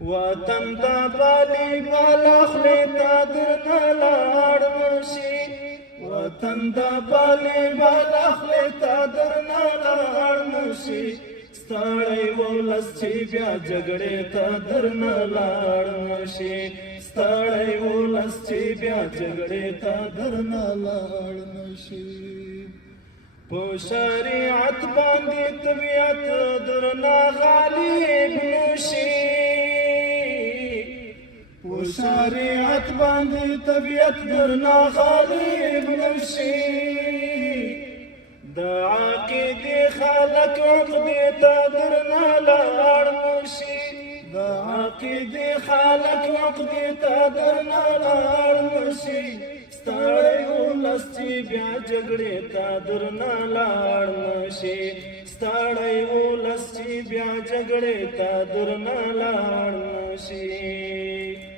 وطن ته والیبال اخلي تا درنه لاړ نشي وطن ته والیبال اخلي تا درنه لاړ نشي ستړی ولس چې بیا جګړې ته درنه لاړ نشي ستړی ولس چې بیا جګړې ته درنه لاړ نشي په شریعت باندې طبیعت درنه غالب نشي په شریعت باندې طبیعت درنه غالب نشي د عقیدې خلک عقدې ته درنه لاړ نشي د عقیدې خلک عقدې ته درنه لاړ نشي ستړی ولس چې بیا جګړې ته درنه لاړ نشي ستړی ولس چې بیا جګړې ته درنه لاړ نشي